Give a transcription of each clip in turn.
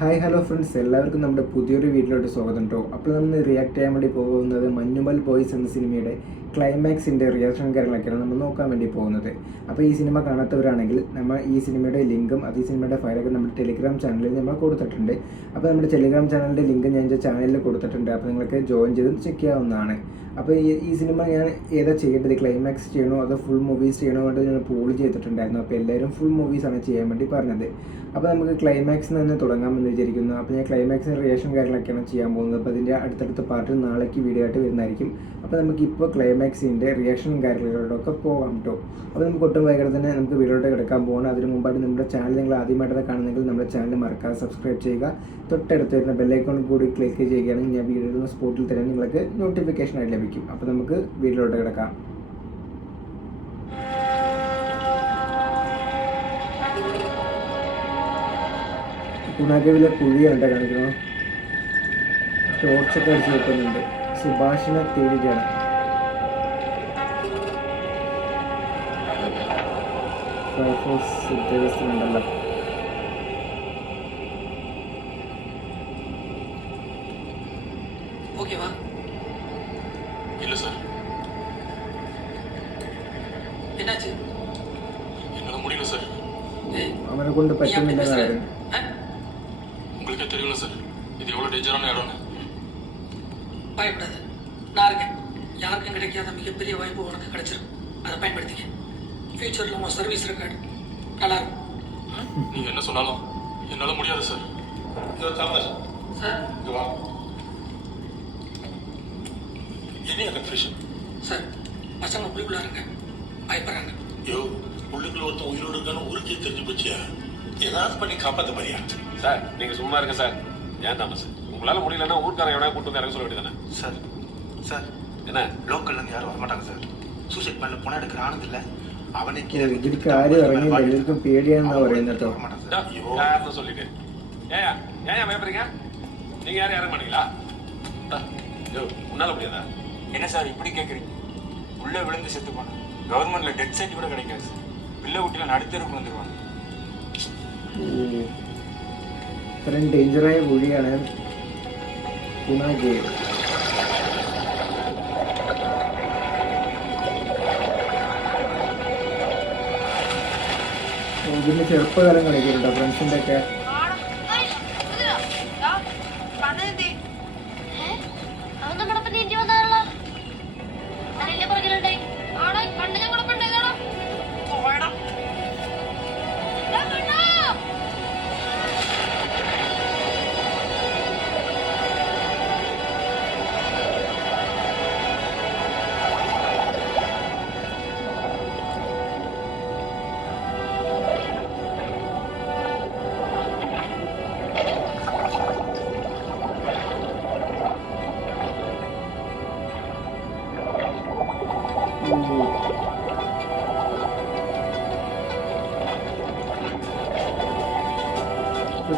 Hi hello friends, എല്ലാവർക്കും നമ്മുടെ പുതിയൊരു വീട്ടിലോട്ട് സ്വാഗതം കേട്ടോ. അപ്പോൾ നമ്മൾ റിയാക്ട് ചെയ്യാൻ വേണ്ടി പോകുന്നത് മഞ്ഞുമൽ ബോയ്സ് എന്ന സിനിമയുടെ ക്ലൈമാക്സിൻ്റെ റിയാക്ഷൻ കാര്യങ്ങളൊക്കെയാണ് നമ്മൾ നോക്കാൻ വേണ്ടി പോകുന്നത്. അപ്പോൾ ഈ സിനിമ കാണാത്തവരാണെങ്കിൽ നമ്മൾ ഈ സിനിമയുടെ ലിങ്കും ഈ സിനിമയുടെ ഫയലൊക്കെ നമ്മുടെ ടെലിഗ്രാം ചാനലിൽ നമ്മൾ കൊടുത്തിട്ടുണ്ട്. അപ്പോൾ നമ്മുടെ ടെലിഗ്രാം ചാനലിൻ്റെ ലിങ്ക് ഞാൻ എൻ്റെ ചാനലിൽ കൊടുത്തിട്ടുണ്ട്. അപ്പോൾ നിങ്ങൾക്ക് ജോയിൻ ചെയ്ത് ചെക്ക് ചെയ്യാവുന്നതാണ്. അപ്പോൾ ഈ സിനിമ ഞാൻ ഏതാ ചെയ്യേണ്ടത്, ക്ലൈമാക്സ് ചെയ്യണോ അതോ ഫുൾ മൂവീസ് ചെയ്യണോ വേണ്ടി ഞാൻ പോൾ ചെയ്തിട്ടുണ്ടായിരുന്നു. അപ്പോൾ എല്ലാവരും ഫുൾ മൂവീസാണ് ചെയ്യാൻ വേണ്ടി പറഞ്ഞത്. അപ്പോൾ നമുക്ക് ക്ലൈമാക്സിൽ തന്നെ തുടങ്ങാമെന്ന് വിചാരിക്കുന്നു. അപ്പോൾ ഞാൻ ക്ലൈമാക്സിന് റിയാക്ഷൻ കാര്യങ്ങളൊക്കെയാണ് ചെയ്യാൻ പോകുന്നത്. അപ്പോൾ അതിൻ്റെ അടുത്തടുത്ത പാർട്ട് നാളേക്ക് വീഡിയോ ആയിട്ട് വരുന്നതായിരിക്കും. അപ്പോൾ നമുക്കിപ്പോൾ ക്ലൈമാക്സിൻ്റെ റിയാക്ഷൻ കാര്യങ്ങളോടൊക്കെ പോകാം കേട്ടോ. അപ്പോൾ നമുക്ക് ഒട്ടും വൈകാതെ തന്നെ നമുക്ക് വീഡിയോയിലോട്ട് കിടക്കാൻ പോകണം. അതിന് മുമ്പായിട്ട് നമ്മുടെ ചാനൽ നിങ്ങൾ ആദ്യമായിട്ടാണ് കാണുന്നെങ്കിൽ നമ്മുടെ ചാനൽ മറക്കാതെ സബ്സ്ക്രൈബ് ചെയ്യുക. തൊട്ടടുത്ത് വരുന്ന ബെല്ലൈക്കോൺ കൂടി ക്ലിക്ക് ചെയ്യുകയാണെങ്കിൽ ഞാൻ വീഡിയോ ഇടുന്ന സ്പോട്ടിൽ തന്നെ നിങ്ങൾക്ക് നോട്ടിഫിക്കേഷൻ ആയിട്ട് ലഭിക്കും. അപ്പോൾ നമുക്ക് വീഡിയോയിലോട്ട് കിടക്കാം. ഗുണകവിലെ കുഴിയുണ്ട് കാണിക്കണം. ടോർച്ചൊക്കെ അടിച്ച് വെക്കുന്നുണ്ട്. സുഭാഷിനെ തേടിയാണ്. ഉദ്യോഗസ്ഥനുണ്ടല്ലോ. இல்ல சார், என்னாச்சு? என்னால முடியல சார். அவனை கொண்டு பറ്റുന്നില്ല. உங்களுக்கே தெரியல சார், இது எவ்வளவு டேஞ்சரான இடம்னு. பயப்படாத, நான் இருக்கேன். யாருக்கும் கிடைக்காத மிகப்பெரிய வாய்ப்பு உனக்கு கிடைச்சிரும். அதை பயன்படுத்திக்க. ஃபியூச்சர்ல உன் சர்வீஸ் ரெக்கார்டு நல்லா இருக்கும். நீங்க என்ன சொன்னாலும் என்னால முடியாது சார். சார் இங்க வா. என்ன கன்ஃபியூஷன் சார்? பசங்க உள்ளுக்குள்ள இருங்க, பயப்படுறாங்க. யோ, உள்ளுக்குள்ள ஒருத்தன் உயிரோடு இருக்கான்னு ஊருக்கே தெரிஞ்சு போச்சியா? ஏதாவது பண்ணி காப்பாத்த மாதிரியா? சார் நீங்க சும்மா இருங்க சார். ஏன் தாமஸ், உங்களால முடியலன்னா ஊர்க்காரன் எவனா கூட்டு வந்து இறங்க சொல்ல வேண்டியதானே? சார் சார் என்ன லோக்கல்ல இருந்து யாரும் வரமாட்டாங்க சார். சூசைட் பாயிண்ட்ல போனா எடுக்கிற ஆனது இல்ல, அவனே ഇതിലേക്ക് ആരും ഇറങ്ങിയില്ല. എല്ലാവർക്കും പേടിയാണെന്നാ പറയുന്നത് കേട്ടോ. வரமாட்டாங்க சார். யாருன்னு சொல்லிட்டு ஏன் ஏன் பயப்படுறீங்க? நீங்க யாரும் இறங்க மாட்டீங்களா? யோ, உன்னால முடியாதா? என்ன சார் இப்படி கேட்குறீங்க? உள்ள விழுந்து செத்து போனா கவர்மெண்ட்ல டெட் சைட் கூட கிடைக்காது சார். பிள்ளை குட்டியில நடுத்தருக்கு வந்துருவாங்க. ഇത്രയും ഡേഞ്ചറായ കുഴിയാണ് ഗുണ കേവ്. ഇതിന്റെ ചെറുപ്പകാലം കളിക്കുന്നുണ്ടോ ഫ്രണ്ട്സിന്റെ ഒക്കെ?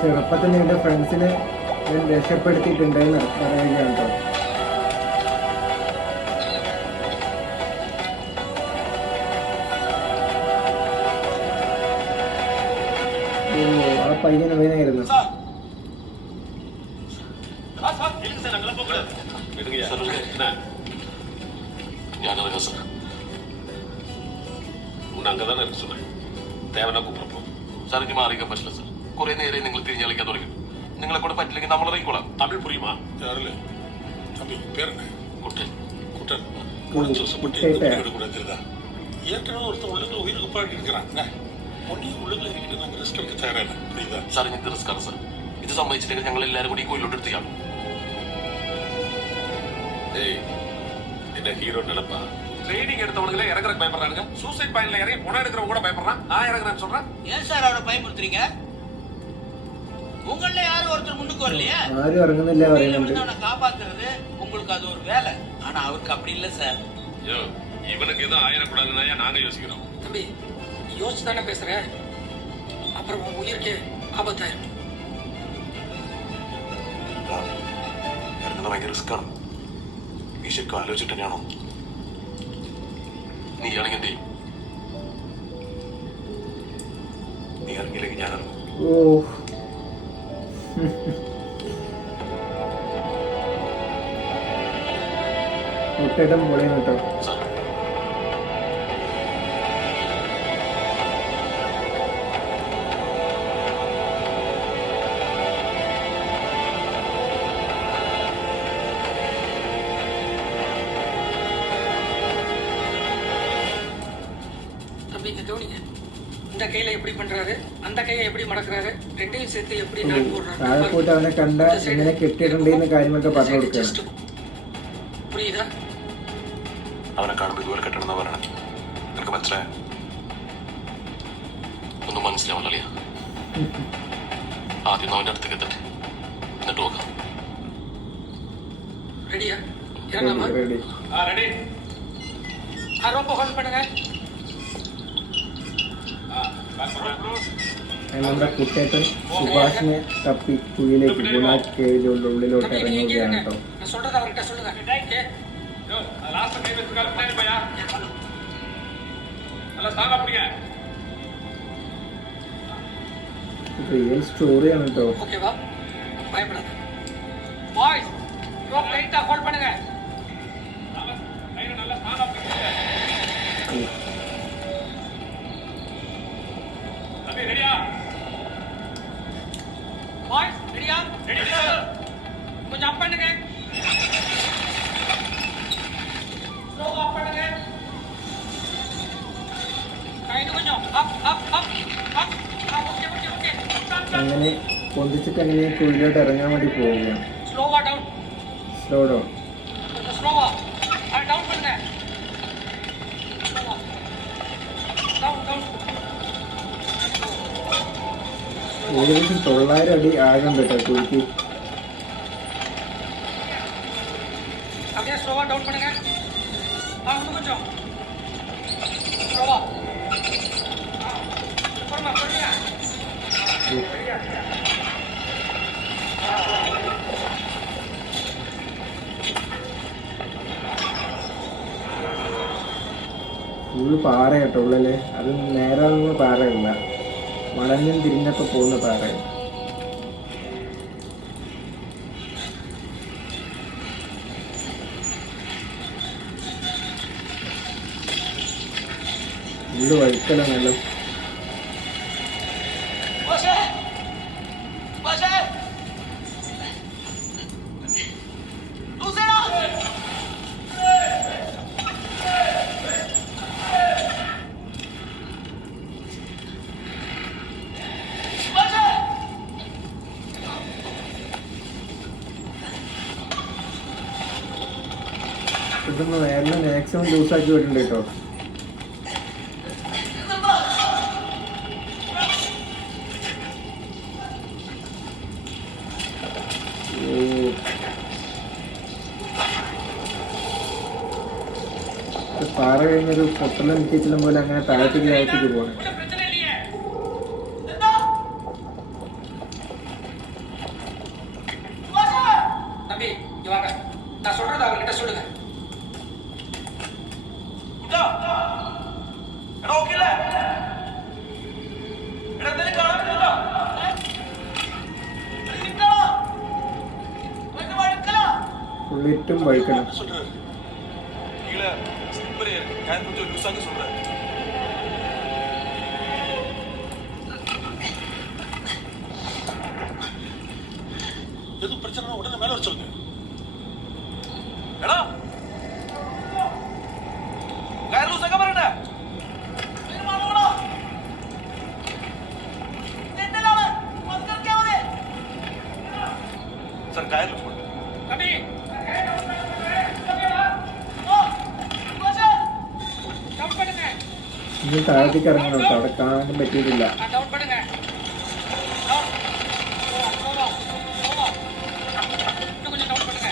ചെറുപ്പത്തിൽ എൻ്റെ ഫ്രണ്ട്സിനെ ഞാൻ രക്ഷപ്പെടുത്തിയിട്ടുണ്ടെന്ന് പറയുകയാണ് കേട്ടോ. ആ പയ്യൻ അവനായിരുന്നു. ஞானதா சார், உன்னை அங்கதானே இருக்கு சொன்னேன். தேவைன்னா கூப்பிடுறோம் സാർ. ഇനി മാറിക്കാൻ പറ്റില്ല സാർ. കുറെ നേരം നിങ്ങൾ തിരിഞ്ഞളിക്കാൻ തുടങ്ങി. നിങ്ങളെ കൂടെ പറ്റില്ലെങ്കിൽ നമ്മൾ ഇറങ്ങിക്കോളാം. தமிழ் புரியுமா? யாருல தம்பி பேர் என்ன? കുട്ടൻ. குட்டன். முடிஞ்ச வருஷம் மட்டும் எந்த முடிவு கூட தெரியுதா? ஏற்கனவே ஒருத்தன் உள்ளுக்குள்ள உயிருக்கு போராடி இருக்கிறான். பொண்ணையும் உள்ளுக்குள்ள இருக்கிட்டு நாங்கள் ரெஸ்ட் எடுக்க தயாராக புரியுதா? സാർ, ഇത് റിസ്ക് ആണ് സാർ. ഇത് സമ്മതിച്ചില്ലെങ്കിൽ ഞങ്ങൾ എല്ലാവരും കൂടി ഈ കോയിലോട്ട് എടുത്തിക്കാം. ஏய், என்ன ஹீரோ நினைப்பா? ட்ரைனிங் எடுத்தவனுங்களே இறங்குறதுக்கு பயப்படுறாங்க. சூசைட் பாயிண்ட்ல இறங்கி பொண்ணு எடுக்கிறவங்க கூட பயப்படுறான். நான் இறங்குறேன்னு சொல்றேன். ஏன் சார் அவரை பயமுறுத்துறீங்க? உங்கள யாரும் ஒருத்தர் முன்னுக்கு வரலையா? ആരും ഇറങ്ങുന്നില്ല പറയുന്നുണ്ട്. அவனை காப்பாத்துறது உங்களுக்கு அது ஒரு வேலை. ஆனா அவருக்கு அப்படி இல்ல சார். யோ, இவனுக்கு எதுவும் ஆயிடக்கூடாதுன்னா நாங்க யோசிக்கிறோம். தம்பி, யோசிச்சு தானே பேசுறேன். அப்புறம் உன் உயிருக்கே ஆபத்தாயிரும். ഇറങ്ങുന്നത് ഭയങ്കര റിസ്ക് ആണ്. നീ ശരിക്കും ആലോചിച്ചിട്ട് തന്നെയാണോ? നീ ആണെങ്കിൽ എന്ത് ചെയ്യും? നീ ഇറങ്ങിയില്ലെങ്കിൽ ഞാൻ ഇറങ്ങും. ഓ മുട്ടയുടെ മുകളിൽ കേട്ടോ. സാർ தம்பி இங்க கவனிங்க. இந்த கையில எப்படி பண்றாரு, அந்த கையை எப்படி மடக்குறாரு, ரெண்டையும் சேர்த்து எப்படி நான் താഴെ പോയിട്ട് അവനെ കണ്ട ഇങ്ങനെ കെട്ടിയിട്ടുണ്ടെന്ന കാര്യങ്ങളൊക്കെ പറഞ്ഞു കൊടുക്കുകയാണ്. புரியுதா? അവനെ കാണുമ്പോൾ ഇതുപോലെ കെട്ടണമെന്നാ പറയണേ. നിനക്ക് മനസ്സിലായോ? ഒന്നും മനസ്സിലാവില്ല. ആദ്യം അവന്റെ അടുത്തേക്ക് എത്തട്ടെ, എന്നിട്ട് നോക്കാം. ரெடியா? இறங்கலாமா? റെഡി. ரெடி ரொம்ப ஹோல்ட் பண்ணுங்க. നമ്മുടെ കുട്ടേട്ടൻ സുഭാഷിനെ തപ്പി കുഴിയിലേക്ക് ഗുണാക് കേജിന്റെ ഉള്ളിലോട്ട് தம்பி நீங்க இங்கே ഇറങ്ങുകയാണ് இருங்க. കേട്ടോ. நான் சொல்றத அவர்கிட்ட சொல்லுங்க. ஓகே? லாஸ்ட் கை வச்சிருக்காரு பின்னாடி பையா நல்லா ஸ்ட்ராங்கா பிடிங்க റിയൽ സ്റ്റോറിയാണ് കേട്ടോ. ஓகேவா? பயப்படாத. பாய்ஸ், ரோப் டைட்டா ஹோல்ட் பண்ணுங்க. கையில நல்லா ஸ்ட்ராங்கா பிடிங்க. தம்பி ரெடியா? பாய்ஸ், ரெடியா? Ready sir. கொஞ்சம் அப் பண்ணுங்க. ஸ்லோ அப் பண்ணுங்க. கையில கொஞ்சம் up up up up. Okay okay okay. അങ്ങനെ പൊന്തിച്ചിട്ട് അങ്ങനെ കുഴിയിലോട്ട് ഇറങ്ങാൻ വേണ്ടി പോവുകയാണ്. ஸ்லோவா டவுன். Slow down. கொஞ்சம் ஸ்லோவா. டவுன் பண்ணுங்க. ஸ்லோவா. Down down. ഏകദേശം 900 അടി ആഴം കേട്ടോ കുഴിക്ക്. அப்படியே ஸ்லோவா டவுன் பண்ணுங்க. இன்னும் கொஞ்சம் ஸ்லோவா. பொறுமையா பொறுமையா. ഫുള്ള് പാറ കേട്ടോ ഉള്ളില്. അത് നേരെ ഒന്നും പാറയല്ല, വളഞ്ഞും തിരിഞ്ഞൊക്കെ പോകുന്ന പാറയാണ്. ഫുള്ള് വഴുക്കലാണല്ലോ. பாஷா பாஷா லூசேடா பாஷா ഇതൊന്ന് നേരെ മാക്സിമം ലൂസാക്കി വിട്ടിട്ടുണ്ട് കേട്ടോ. പാറ കഴിഞ്ഞൊരു പൊട്ടലും നിൽക്കിച്ചിലും പോലെ അങ്ങനെ താഴത്തേക്ക് താഴത്തേക്ക് പോകണം. ஒன்றும் பிரச்சனை இல்லையே. தம்பி இங்க வாங்க. நான் சொல்றத அவர்கிட்ட சொல்லுங்க. குட்டா எடா ஓகேல எடா தெரி കാണാനില്ല നിക്കടാ கொஞ்சம் വഴുക്കലാ ഫുള്ളിറ്റും വഴുക്കണം. சொல்றாரு கீழே ஸ்லிப்பர் கேன் கொஞ்சம் லூஸாக சொல்றாரு. எதுவும் பிரச்சனை உடனே மேல வர சொல்லுங்க. എടാ കയർ ലൂസാക്കാൻ പറയട്ടെ. சார் கயர் லூஸ் பண்ணுங்க. தம்பி டவுன் பண்ணுங்க. ഇനി താഴത്തേക്ക് ഇറങ്ങണം കേട്ടോ. അവിടെ കാണാൻ പറ്റിയിട്ടില്ല. டவுன் பண்ணுங்க. டவுன். ஸ்லோவா ஸ்லோவா. இன்னும் கொஞ்சம் டவுன் பண்ணுங்க.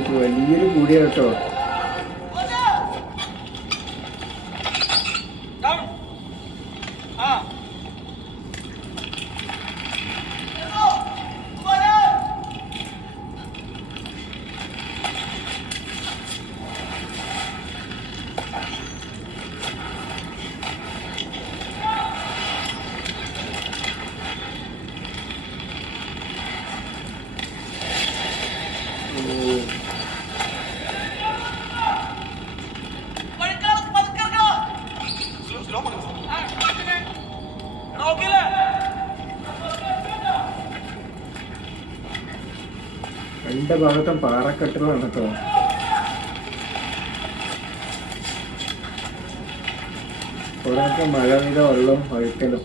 ഇത് വലിയൊരു കൂടിയാണ് കേട്ടോ. டவுன். രണ്ട് ഭാഗത്തും പാറക്കെട്ടുകളാണ് കേട്ടോ. കുറേയൊക്കെ മഴ പെയ്ത വെള്ളവും ഒഴുക്കലും.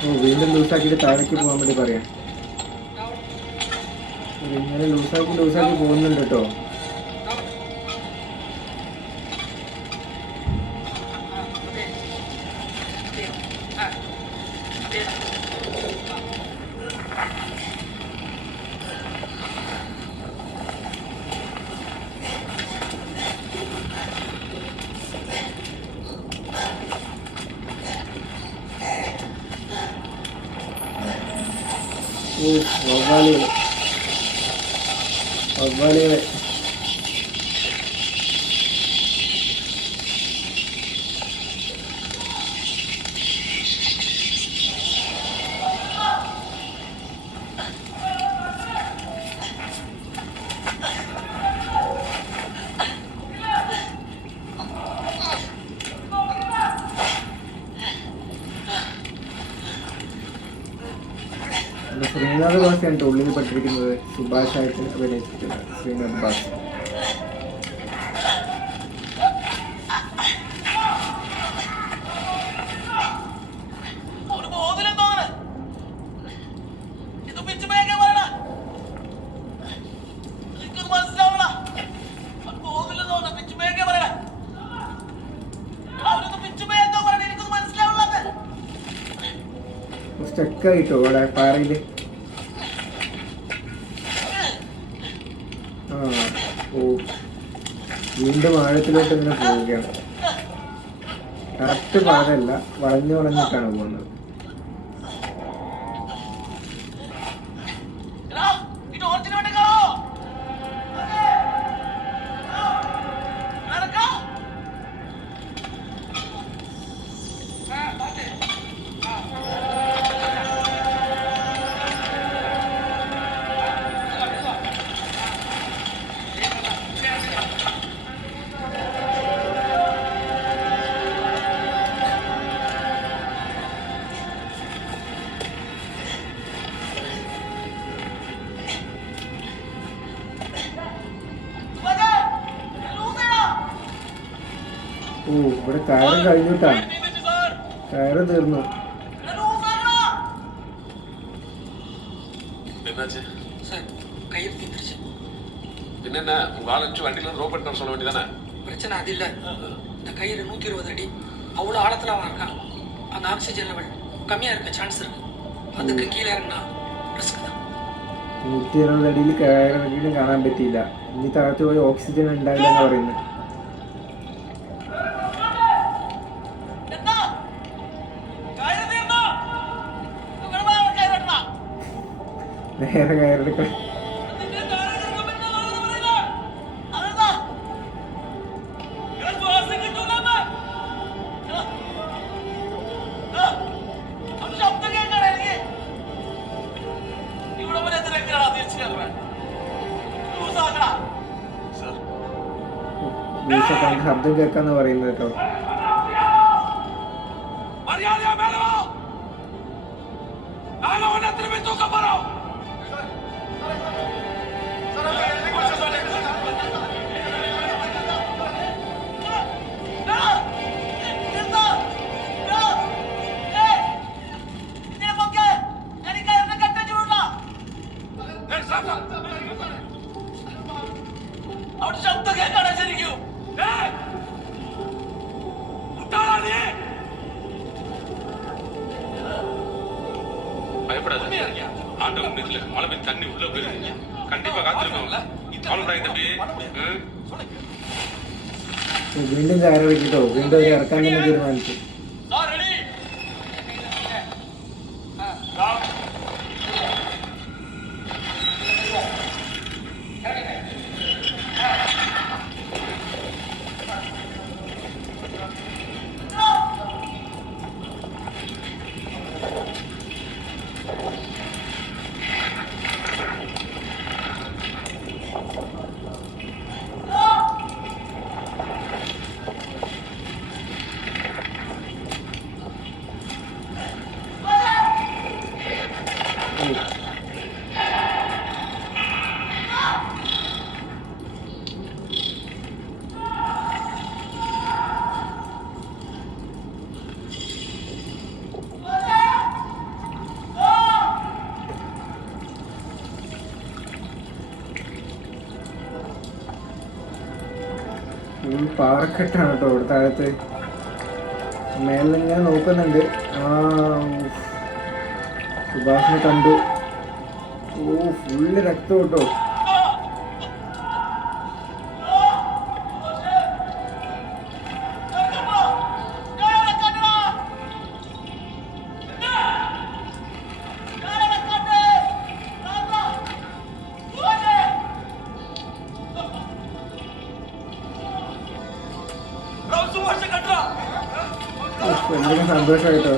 ഓ, വീണ്ടും ലൂസാക്കിയിട്ട് താഴേക്ക് പോകാൻ വേണ്ടി പറയാം. ഇങ്ങനെ ലൂസാക്കി പോകുന്നുണ്ട് കേട്ടോ. ഓ, വവ്വാലുകളെ ശ്രീനാഥ് ബാസിയാണ് ഉള്ളിൽ പെട്ടിരിക്കുന്നത്. സുഭാഷ് ആയിട്ട് അഭിനയിച്ചിരിക്കുന്നത് ശ്രീനാഥ് ബാസി. സ്റ്റക്കായിട്ടോ അവിടെ പാറയില്. ഓ, വീണ്ടും ആഴത്തിലോട്ട് ഇങ്ങനെ പോവുകയാണ്. കറക്റ്റ് പാറയല്ല, വളഞ്ഞിട്ടാണ് പോകുന്നത്. ഓ, ഇവിടെ കയറ് കഴിഞ്ഞിട്ടാണ്. കയറ് തീർന്നു. என்னாச்சு? சார் கயிறு தீர்ந்துருச்சு. பின்ன என்ன, உங்க ஆள் வச்சு வண்டியில ரோப் எடுத்து சொல்ல வேண்டியதானே? பிரச்சனை அது இல்லை. இந்த கயிறு 120 அடி, அவ்வளோ ஆழத்தில் அவன் இருக்கான். அந்த ஆக்சிஜன் லெவல் கம்மியாக இருக்க சான்ஸ் இருக்கு. அதுக்கு கீழே இறங்கினா ரிஸ்க் தான். 120 അടിയിൽ കയറിയിട്ട് കാണാൻ പറ്റിയില്ല. ഇനി താഴത്ത് പോയി ഓക്സിജൻ ഉണ്ടാവില്ലെന്ന് പറയുന്നത്. നേരെ കയറെടുക്കണം. ശബ്ദം കേൾക്കാന്ന് പറയുന്നത് കേട്ടോ. അവിടെ ശബ്ദം കേൾക്കാണ് ശരിക്കും. பயப்படாத, ஆண்டவன் நிக்கல. மழை பெய்து தண்ணி உள்ள போயிருக்கு. கண்டிப்பா காத்திருக்கோம்ல. அவளுடைய தம்பி വീണ്ടും കയറി വെച്ചിട്ടോ. വീണ്ടും ഒരു ഇറക്കാൻ തന്നെ തീരുമാനിച്ചു. ഈ പാറക്കെട്ടാണ് കേട്ടോ ഇവിടെ താഴത്ത്. മേലിൽ ഇങ്ങനെ നോക്കുന്നുണ്ട്. സുഭാഷിനെ കണ്ടു. ഫുള്ള് രക്തം കേട്ടോ. എന്തെങ്കിലും സന്തോഷമായിട്ടോ.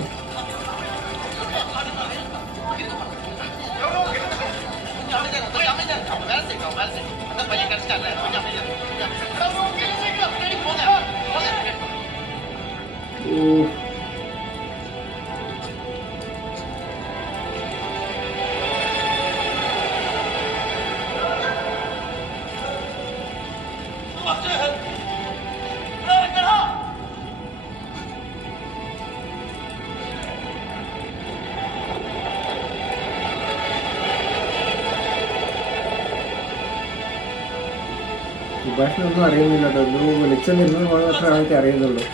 സുഭാഷിനൊന്നും അറിയുന്നില്ല കേട്ടോ. ഒന്ന് വിളിച്ചു നിന്ന് മാത്രമേ ആൾക്ക് അറിയുന്നുള്ളൂ.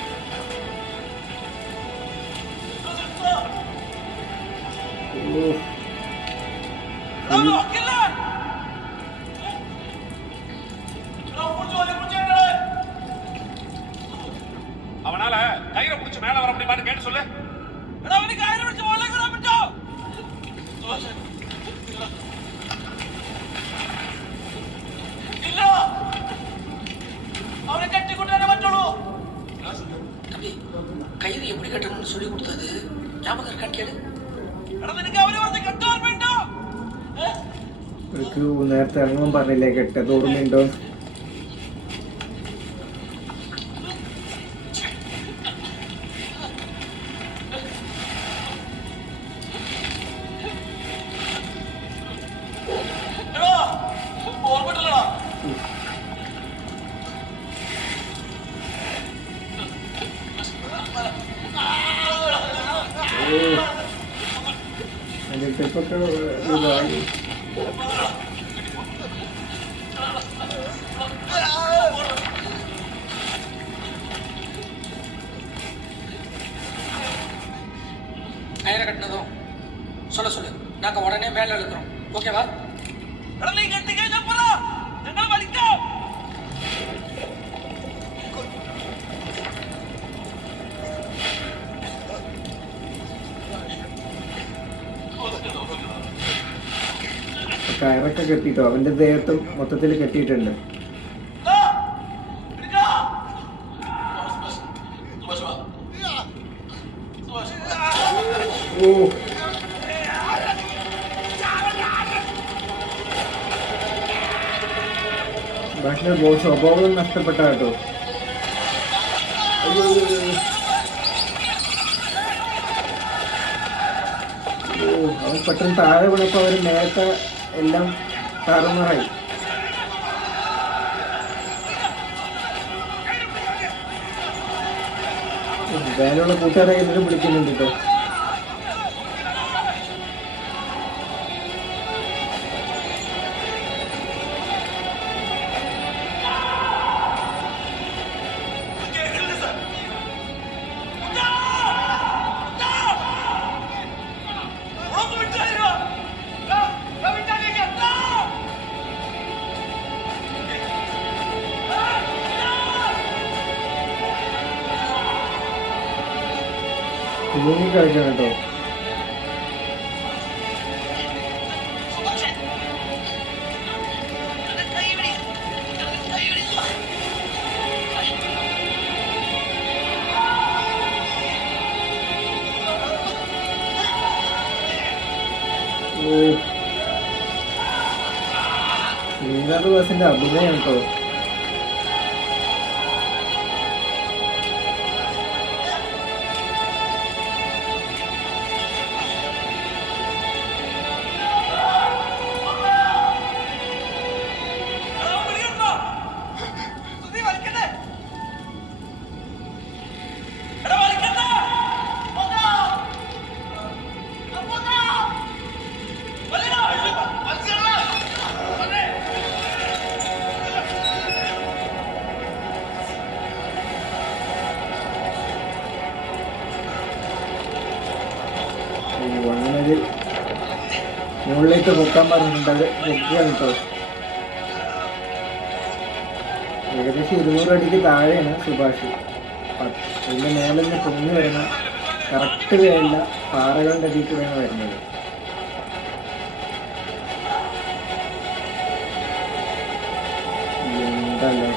அவனால கயிறை பிடிச்சு மேல வர முடியுமான்னு கேட்டு சொல்லு. தம்பி, கயிறு எப்படி கட்டணும்னு சொல்லி கொடுத்தது ஞாபகம் இருக்கான்னு கேளு. എനിക്ക് നേരത്തെ ഇറങ്ങുമ്പോൾ പറഞ്ഞില്ലേ കെട്ടത് ഓർമ്മയുണ്ടോ? അതിന്റെ ടിപ്പൊക്കെ ഇതായി. கயிறை கட்டினதும் சொல்ல சொல்லு. நாங்க உடனே மேல இருக்கிறோம். ஓகேவா? കയറൊക്കെ കെട്ടിട്ടോ. അവന്റെ ദേഹത്തും മൊത്തത്തിൽ കെട്ടിയിട്ടുണ്ട്. സുഭാഷിന്റെ സ്വഭാവം നഷ്ടപ്പെട്ട കേട്ടോ. അവൻ പെട്ടെന്ന് താഴെ വീണപ്പോ അവര് നേരത്തെ എല്ലാം താറുമാറായി. വേനുള്ള കൂട്ടുകാരെ എന്തെങ്കിലും വിളിക്കുന്നുണ്ട് കേട്ടോ. കളിക്കണം കേട്ടോ. ശ്രീനാഥ് ബസിന്റെ അഭിനയം കേട്ടോ. എടുത്ത് പൊക്കാൻ പറഞ്ഞിട്ടുണ്ട്. അത് പൊക്കുകയാണ് കേട്ടോ. ഏകദേശം 200 അടിക്ക് താഴെയാണ് സുഭാഷ്. അതിൻ്റെ മേലെ നിന്ന് പൊങ്ങി വരണം. കറക്റ്റ് വേണ്ട, പാറകളുടെ അടിയിൽ കൂടെയാണ് വരുന്നത്. എന്തല്ലേ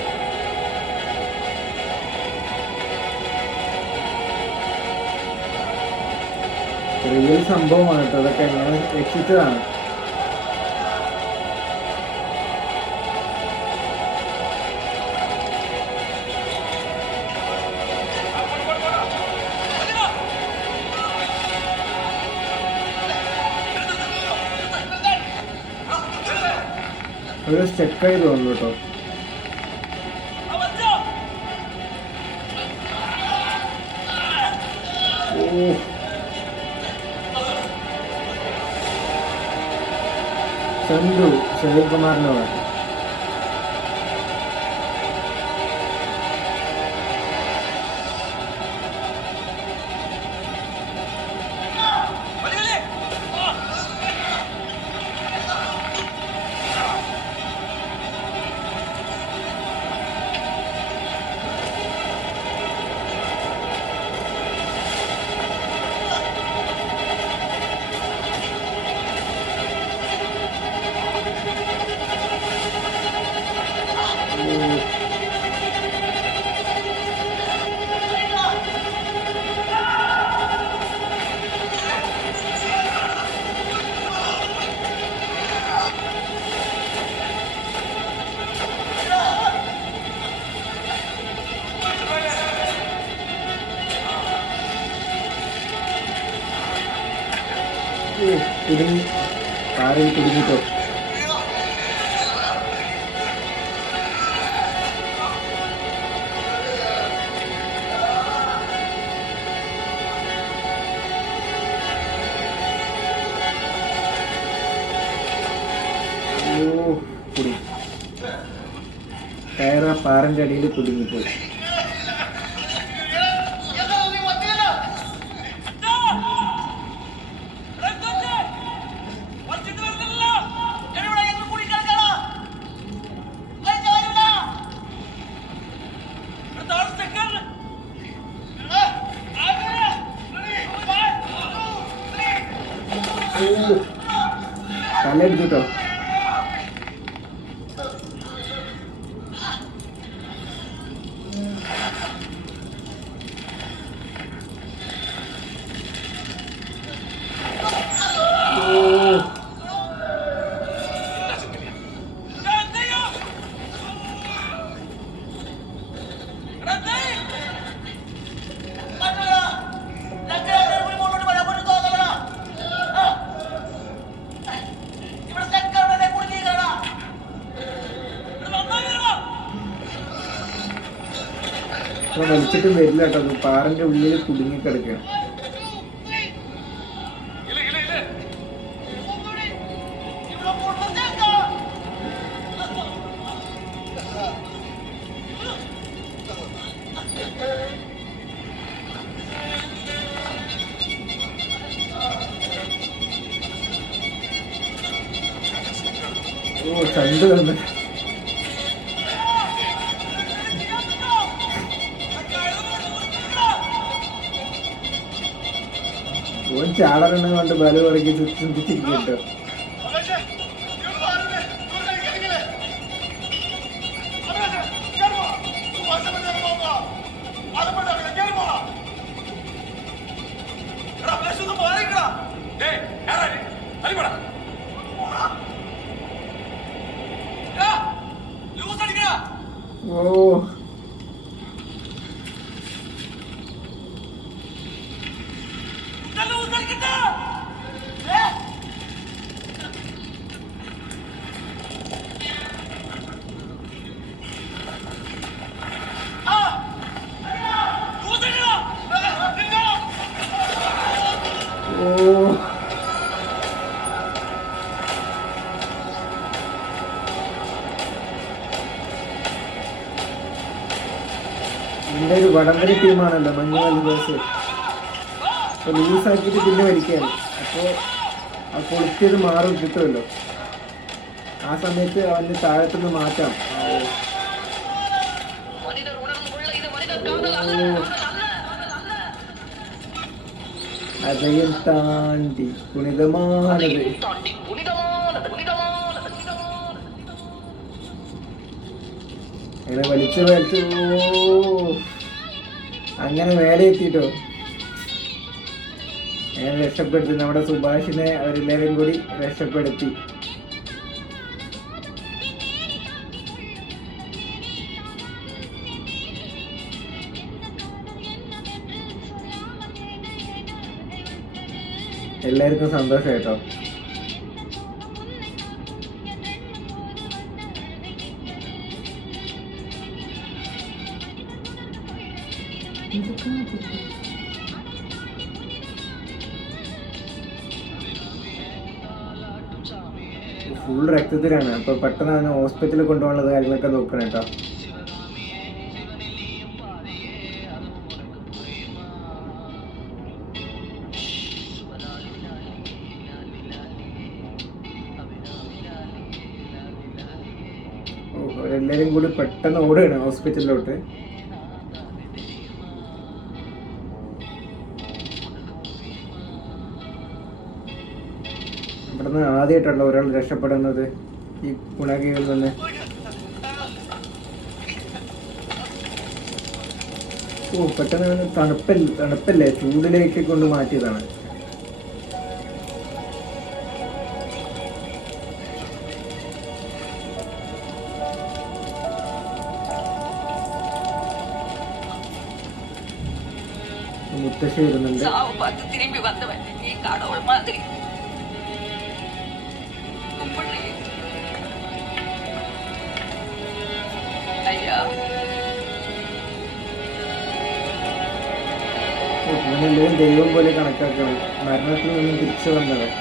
റിയൽ സംഭവമാണ് കേട്ടോ. അതൊക്കെ എങ്ങനെ രക്ഷിച്ചതാണ്. ഒരു സ്റ്റെക്കായി തോന്നുന്നു കേട്ടോ. ഓ, ചന്തു ശരത്കുമാറിനോട് കുടുങ്ങി, കാറിൽ കുടുങ്ങിട്ടോ. കുടുങ്ങി, ടയർ ആ പാറിന്റെ അടിയിൽ കുടുങ്ങിപ്പോയി. തലയെടുത്തിട്ടോ. വലിച്ചിട്ടും വരില്ല കേട്ടോ. അത് പാറിന്റെ ഉള്ളിൽ കുടുങ്ങിക്കിടക്കുകയാണ്. ഓ, ചന്ത് വന്ന് ഓൻ ചാടറെണ്ണം കൊണ്ട് ബല തുടങ്ങി ചിന്തിച്ചിരിക്കും കേട്ടോ. ഓ, ഇതിന്റെ ഒരു വടംവലി ടീമാണല്ലോ മഞ്ഞുമൽ ബോയ്സ്. അപ്പൊ ലൂസാക്കിയിട്ട് പിന്നെ വലിക്കുകയാണ്. അപ്പോൾ ആ കൊളുത്തിയത് മാറും കിട്ടുമല്ലോ. ആ സമയത്ത് അവന് താഴത്തുനിന്ന് മാറ്റാം. അതയും താണ്ടി പുനിതമാണത്. അങ്ങനെ വലിച്ചു വലിച്ചു അങ്ങനെ മേലെ എത്തിട്ടോ. അങ്ങനെ രക്ഷപ്പെടുത്തി നമ്മുടെ സുഭാഷിനെ അവരെല്ലാവരും കൂടി രക്ഷപ്പെടുത്തി. എല്ലാവർക്കും സന്തോഷം കേട്ടോ. ഫുൾ രക്തത്തിലാണ്. അപ്പൊ പെട്ടെന്ന് അവനെ ഹോസ്പിറ്റലിൽ കൊണ്ടുപോകാനുള്ള കാര്യങ്ങളൊക്കെ നോക്കണം കേട്ടോ. എല്ലാരും കൂടി പെട്ടെന്ന് ഓടുകയാണ് ഹോസ്പിറ്റലിലോട്ട്. ഇവിടുന്ന് ആദ്യമായിട്ടുള്ള ഒരാൾ രക്ഷപ്പെടുന്നത് ഈ ഗുണകയിൽ നിന്ന്. പെട്ടെന്ന് തണുപ്പല്ലേ ചൂടിലേക്ക് കൊണ്ട് മാറ്റിയതാണ്. മുത്തശ്ശി വരുന്നുണ്ട്. திரும்பி வந்தவன் நீ கடவுள் மாதிரி ஐயா. ഇവനെല്ലാം ദൈവം പോലെ കണക്കാക്കണം. മരണത്തിൽ നിന്നും തിരിച്ചു വന്നവൻ.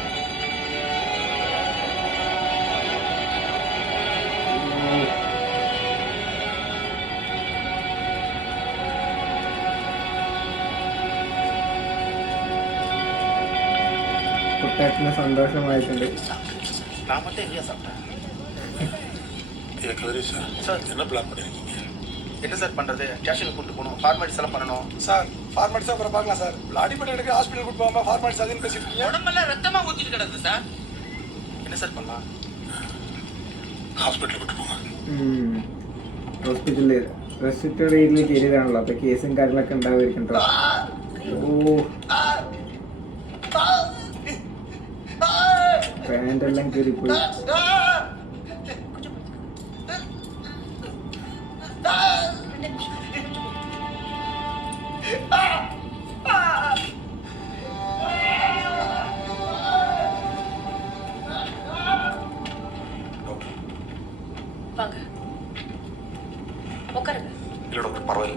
കുട്ടാറ്റിന് സന്തോഷമായിട്ടുണ്ട്. நான் மட்டும் இல்லையா சாப்பிட்டேன். சார் என்ன பிளான் பண்ணிருக்கீங்க? என்ன சார் பண்றது? ஸ்டேஷனுக்கு கூட்டு போகணும், ஃபார்மாலிட்டிஸ் எல்லாம் பண்ணணும். சார் ஃபார்மாலிட்டிஸ் அப்புறம் பார்க்கலாம் சார். அடிப்படை எடுக்க ஹாஸ்பிட்டல் கூட்டு போகாம ஃபார்மாலிட்டிஸ் அதுன்னு பேசிட்டு இருக்கீங்க. உடம்பெல்லாம் ரத்தமா ஊத்திட்டு கிடக்கு சார். என்ன சார் பண்ணலாம்? ஹாஸ்பிட்டல் கூட்டு போங்க. ഹോസ്പിറ്റലിൽ റെസ്ട്രിക്റ്റഡ് ഏരിയയിലേക്ക് ഏരിയയിലാണല്ലോ. അപ്പൊ കേസും കാര്യങ്ങളൊക്കെ ഉണ്ടാവുമായിരിക്കണ്ടോ. പാൻ്റെല്ലാം കീറിപ്പോയി. வாங்க உட்காருங்க. இல்ல டாக்டர் பரவாயில்ல.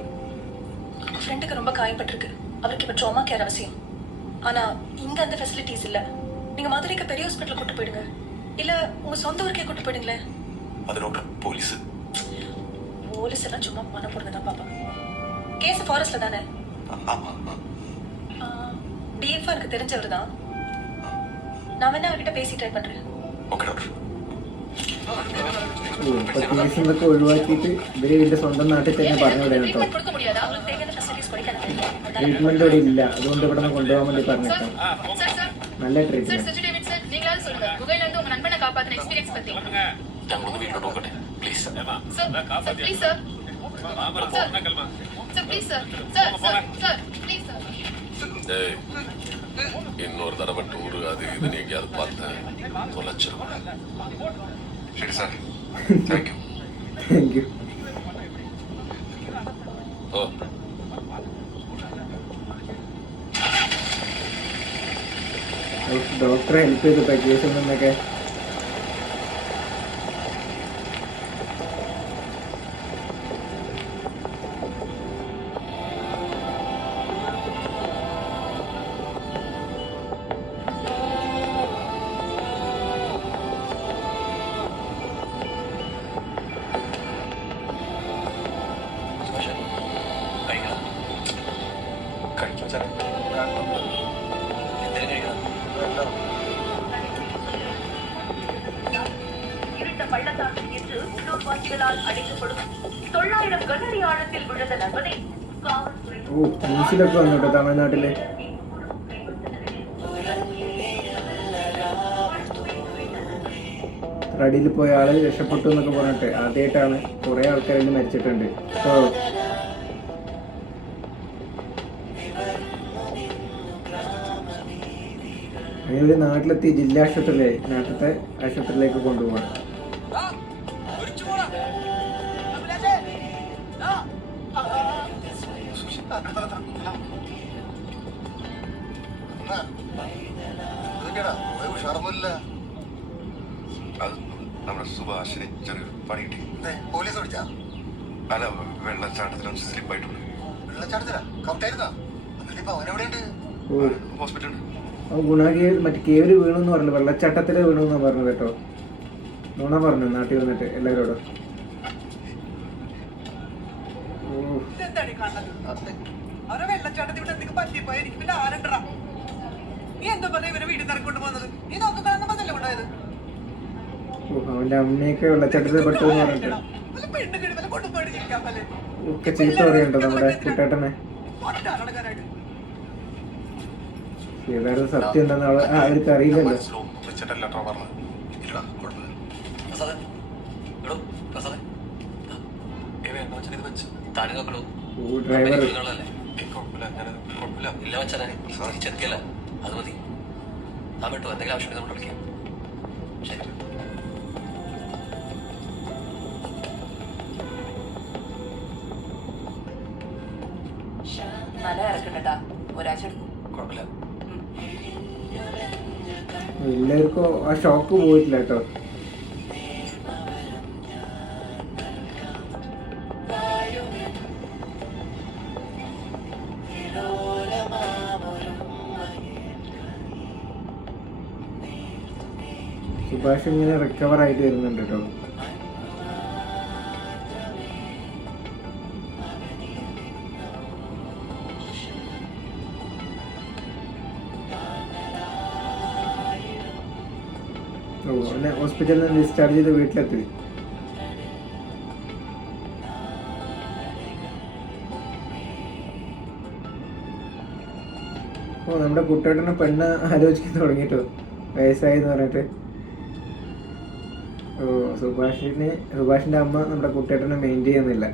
ஃப்ரெண்டுக்கு ரொம்ப காயப்பட்டிருக்கு. அவருக்கு இப்போ ட்ராமா கேர் அவசியம். ஆனா இங்க அந்த ஃபெசிலிட்டிஸ் இல்ல. நீங்க மதுரைக்கு பெரிய ஹாஸ்பிட்டல் கூட்டு போயிடுங்க. இல்ல உங்க சொந்த ஊருக்கே கூட்டு போயிடுங்களே. அது டாக்டர் போலீஸ் எல்லாம் சும்மா மன போடுறதுதான் பாப்பா. கேஸ் ஃபாரஸ்ட்ல தானே? ஆமா. டிஎஃப் எனக்கு தெரிஞ்சவர் தான். நான் வேணா அவர்கிட்ட பேசி ட்ரை பண்றேன். Okay doctor. ഇപ്പൊ കേസിന്നൊക്കെ ഒഴിവാക്കിയിട്ട് ഇവര് ഇതിന്റെ സ്വന്തം നാട്ടിൽ തന്നെ പറഞ്ഞു വിടാൻ കേട്ടോ. கொடுக்க முடியாதா? உங்களுக்கு தேவையான ஃபெசிலிட்டிஸ் கொடுக்கணும். ട്രീറ്റ്മെന്റ് ഇവിടെ ഇല്ല. അതുകൊണ്ട് ഇവിടെ നിന്ന് കൊണ്ടുപോകാൻ വേണ്ടി പറഞ്ഞേക്കാം. നല്ല ട്രീറ്റ്മെന്റ്. சர் டேவிட் சார் நீங்களாவது சொல்லுங்க. குகையில இருந்து உங்க நண்பனை காப்பாத்தின எக்ஸ்பீரியன்ஸ் பத்தி. ഞങ്ങളൊന്ന് വീട്ടിലോട്ട് നോക്കട്ടെ please. Sir please sir. Sir please sir. Sir please sir. இன்னொரு தடவை டூரு அது இதுன்னு எங்கேயாவது பார்த்தேன் தொலைச்சிரும். சரி சார். தேங்க்யூ. Thank you. ഓ ഡോക്ടറെ ഹെൽപ്പ് ചെയ്തിട്ടോ കേസിൽ നിന്നൊക്കെ. കഴിച്ചു വെച്ചാൽ பள்ளத்தாக்கில் இன்று உள்ளூர்வாசிகளால் அழைக்கப்படும் 900 கனஅடி ஆழத்தில் விழுந்த நபரை காவல்துறை ഓ ന്യൂസിലൊക്കെ വന്നു കേട്ടോ തമിഴ്നാട്ടില്. അടിയിൽ പോയ ആള് രക്ഷപ്പെട്ടു എന്നൊക്കെ പറഞ്ഞിട്ട് ആദ്യമായിട്ടാണ് കുറെ ആൾക്കാരിൽ മരിച്ചിട്ടുണ്ട്. ഓ അങ്ങനെ ഒരു നാട്ടിലെത്തി ജില്ലാ ആശുപത്രിയിലേക്ക് നാട്ടിലത്തെ ആശുപത്രിയിലേക്ക് കൊണ്ടുപോകണം. അത് നമ്മുടെ സുഭാഷിന് ചെറിയൊരു പണി കിട്ടി. പോലീസ് വിളിച്ചാ? അല്ല, വെള്ളച്ചാട്ടത്തിലൊന്ന് സ്ലിപ്പായിട്ടുണ്ട്. വെള്ളച്ചാട്ടത്തിലാ? കറക്റ്റായിരുന്നാ? എന്നിട്ട് ഇപ്പൊ അവനെവിടെയുണ്ട്? ഹോസ്പിറ്റലിൽ ഗുണാകി മറ്റേ കേവര് വീണു എന്ന് പറഞ്ഞു, വെള്ളച്ചാട്ടത്തില് വീണു എന്നാ പറഞ്ഞത് കേട്ടോ. നുണ പറഞ്ഞു നാട്ടിൽ വന്നിട്ട് എല്ലാവരോടും. അവരെ വെള്ളച്ചാട്ടത്തിൽ ഇവിടെ എന്തെങ്കിലും പറ്റിപ്പോയി എനിക്ക് പിന്നെ ആരണ്ടാ നീ എന്താ പറഞ്ഞ ഇവരെ വീട്ടിൽ നിറക്കൊണ്ട് പോകുന്നത്? നീ നോക്കാൻ മതല്ലേ ഉണ്ടായത്? അവന്റെ അമ്മയൊക്കെ വെള്ളച്ചാട്ടത്തിൽ പെട്ടു എന്ന് പറഞ്ഞിട്ട് പെണ്ണ് കിടവല്ല കൊണ്ടുപോയി ജീവിക്കാൻ പോലെ ഒക്കെ ചീത്ത പറയണ്ടോ നമ്മുടെ കുട്ടേട്ടനെ. ഏതായാലും സത്യം എന്താന്ന് അവർക്ക് അറിയില്ലല്ലോ. വെച്ചിട്ടല്ലോ പറഞ്ഞത്. ഇല്ലടാ, കുഴപ്പമില്ല. ഓ ഡ്രൈവർ അത് മതി. ആ വിട്ടു, എന്തെങ്കിലും ആവശ്യം നമ്മൾ വിളിക്കാം. ശരി. നല്ല ഇറക്കണ്ടാ, ഒരാഴ്ച എടുക്കും. കുഴപ്പമില്ല. എല്ലാവർക്കും ആ ഷോക്ക് പോയിട്ടില്ല കേട്ടോ. സുഭാഷ് ഇങ്ങനെ റിക്കവർ ആയിട്ട് വരുന്നുണ്ട് കേട്ടോ. ഓ അവനെ ഹോസ്പിറ്റലിൽ നിന്ന് ഡിസ്ചാർജ് ചെയ്ത് വീട്ടിലെത്തി. ഓ നമ്മുടെ കുട്ടേട്ടനെ പെണ്ണ് ആലോചിക്കാൻ തുടങ്ങിട്ടോ, വയസ്സായെന്ന് പറഞ്ഞിട്ട്. ഓ സുഭാഷിന്റെ അമ്മ നമ്മുടെ കുട്ടേട്ടനെ മെയിൻറ്റെയിൻ ചെയ്യുന്നില്ല.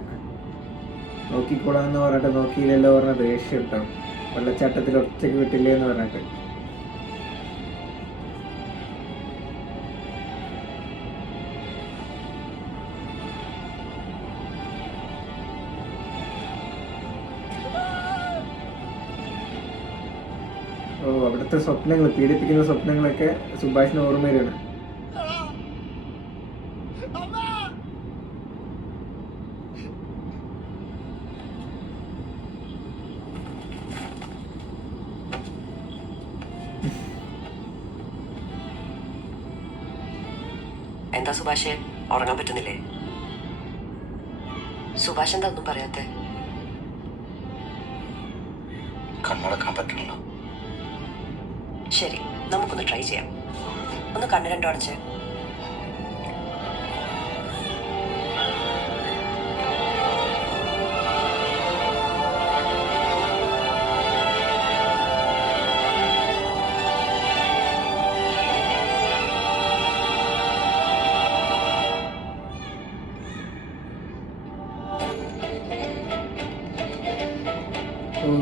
നോക്കിക്കോളാന്ന് പറഞ്ഞിട്ട് നോക്കിയില്ലല്ലോ പറഞ്ഞ ദേഷ്യം കേട്ടോ. വെള്ളച്ചാട്ടത്തിൽ ഒറ്റയ്ക്ക് വിട്ടില്ലേ എന്ന് പറഞ്ഞിട്ട്. ഓ അവിടുത്തെ സ്വപ്നങ്ങൾ, പീഡിപ്പിക്കുന്ന സ്വപ്നങ്ങളൊക്കെ സുഭാഷിന് ഓർമ്മ വരികയാണ്. എന്താ സുഭാഷേ, ഉറങ്ങാൻ പറ്റുന്നില്ലേ? സുഭാഷ് എന്താ ഒന്നും പറയാത്തെ? കണ്ണടക്കാൻ പറ്റണല്ലോ. ശരി, നമുക്കൊന്ന് ട്രൈ ചെയ്യാം. ഒന്ന് കണ്ണ് രണ്ടു അടച്ച്.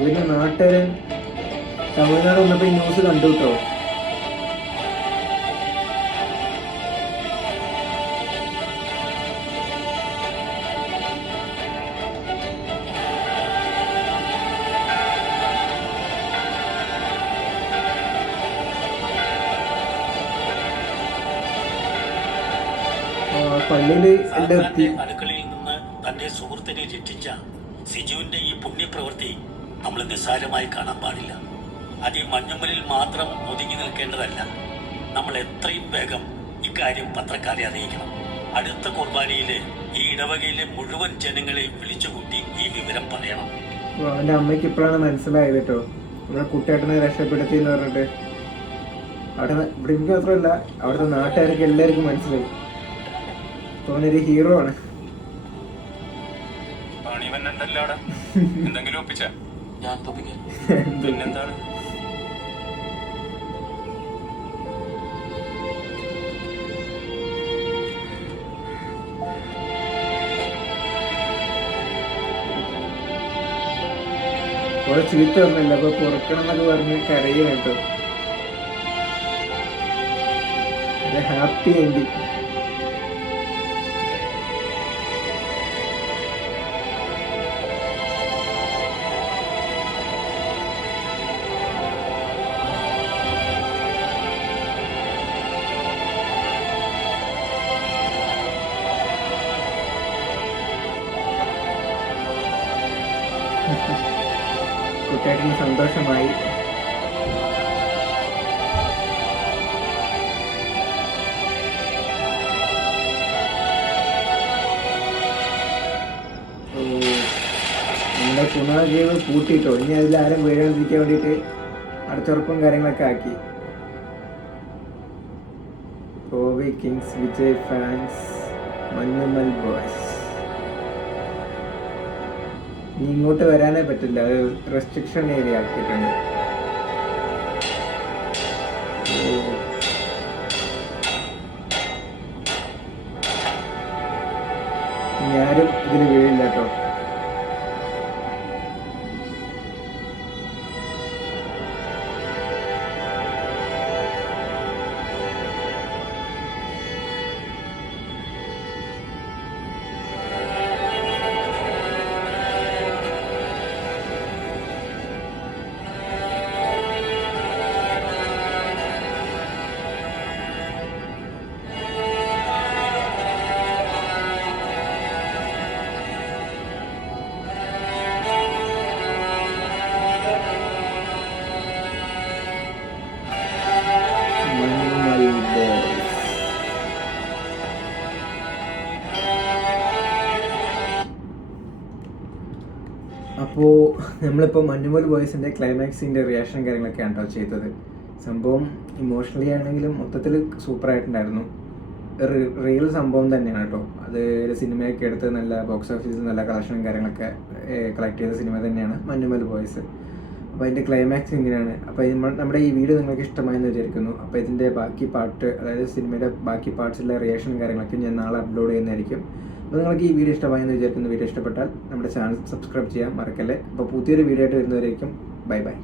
പിന്നെ നാട്ടുകാര് തമിഴ്നാട് വന്നപ്പോ ഈ ന്യൂസ് കണ്ടു കേട്ടോ. പള്ളിയില് എല്ലാം എത്തി. അടുക്കളയിൽ നിന്ന് തന്റെ സുഹൃത്തിനെ രക്ഷിച്ച സിജുവിന്റെ ഈ പുണ്യപ്രവൃത്തി നമ്മൾ നിസ്സാരമായി കാണാൻ പാടില്ല. അത് ഈ മഞ്ഞുമ്മലിൽ മാത്രം ഒതുങ്ങി നിൽക്കേണ്ടതല്ല. നമ്മൾ എത്രയും വേഗം ഇക്കാര്യം പത്രക്കാരെ അറിയിക്കണം. അടുത്ത കുർബാനയില് ഈ ഇടവകയിലെ മുഴുവൻ ജനങ്ങളെയും വിളിച്ചുകൂട്ടി ഈ വിവരം പറയണം. അവന്റെ അമ്മയ്ക്ക് ഇപ്പോഴാണ് മനസ്സിലായത് കേട്ടോ, നമ്മുടെ കുട്ടേട്ടനെ രക്ഷപ്പെടുത്തി എന്ന് പറഞ്ഞിട്ട്. അവിടെ ഇവിടെ എനിക്ക് മാത്രമല്ല, അവിടുത്തെ നാട്ടുകാർക്ക് എല്ലാവർക്കും മനസ്സിലായി. അവനൊരു ഹീറോ ആണ്. പണി വന്നണ്ടല്ലോ അവിടെ. എന്തെങ്കിലും ഒപ്പിച്ച ഞാൻ തോപ്പിക്കാൻ പിന്നെന്താണ്? കുറെ ചീത്ത ഒന്നുമില്ല, അപ്പൊ പൊറുക്കണം എന്നൊക്കെ പറഞ്ഞ് കരയും കേട്ടോ. Happy ending. കുട്ടിയേട്ടന് സന്തോഷമായി. നമ്മുടെ പുനർജീവ് പൂട്ടിയിട്ടോ, ഇനി അതിൽ ആരും വീഴാതിരിക്കാൻ വേണ്ടിയിട്ട് അടച്ചുറപ്പും കാര്യങ്ങളൊക്കെ ആക്കി. Kovai kings, Vijay fans, Manjummel boys. ഇനി ഇങ്ങോട്ട് വരാനേ പറ്റില്ല, അത് റെസ്ട്രിക്ഷൻ ഏരിയ ആക്കിയിട്ടുണ്ട്. ഞാനും ഇതിന് വീഴില്ല കേട്ടോ. അപ്പോൾ നമ്മളിപ്പോൾ മഞ്ഞുമൽ ബോയ്സിൻ്റെ ക്ലൈമാക്സിൻ്റെ റിയാക്ഷൻ കാര്യങ്ങളൊക്കെയാണ് കേട്ടോ ചെയ്തത്. സംഭവം ഇമോഷണലി ആണെങ്കിലും മൊത്തത്തിൽ സൂപ്പറായിട്ടുണ്ടായിരുന്നു. റിയൽ സംഭവം തന്നെയാണ് കേട്ടോ. അത് സിനിമയൊക്കെ എടുത്ത് നല്ല ബോക്സ് ഓഫീസിൽ നല്ല കളക്ഷനും കാര്യങ്ങളൊക്കെ കളക്ട് ചെയ്ത സിനിമ തന്നെയാണ് മഞ്ഞുമൽ ബോയ്സ്. അപ്പോൾ അതിൻ്റെ ക്ലൈമാക്സ് ഇങ്ങനെയാണ്. അപ്പോൾ നമ്മുടെ ഈ വീഡിയോ നിങ്ങൾക്ക് ഇഷ്ടമായെന്ന് വിചാരിക്കുന്നു. അപ്പോൾ ഇതിൻ്റെ ബാക്കി പാർട്ട്, അതായത് സിനിമയുടെ ബാക്കി പാർട്സിലെ റിയാക്ഷനും കാര്യങ്ങളൊക്കെ ഞാൻ നാളെ അപ്ലോഡ് ചെയ്യുന്നതായിരിക്കും. അപ്പോൾ നിങ്ങൾക്ക് ഈ വീഡിയോ ഇഷ്ടമായെന്ന് വിചാരിക്കുന്നു. വീഡിയോ ഇഷ്ടപ്പെട്ടാൽ നമ്മുടെ ചാനൽ സബ്സ്ക്രൈബ് ചെയ്യാൻ മറക്കല്ലേ. അപ്പോൾ പുതിയൊരു വീഡിയോ ആയിട്ട് വരുന്നവരായിരിക്കും. Bye bye.